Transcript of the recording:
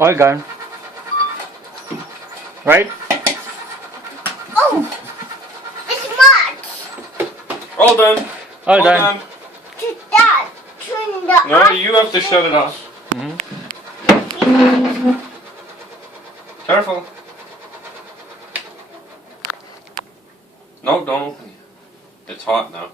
All done. Right? Oh! It's much! All done. All done. To that, turn the No, you have to shut it off. Careful. No, don't open it. It's hot now.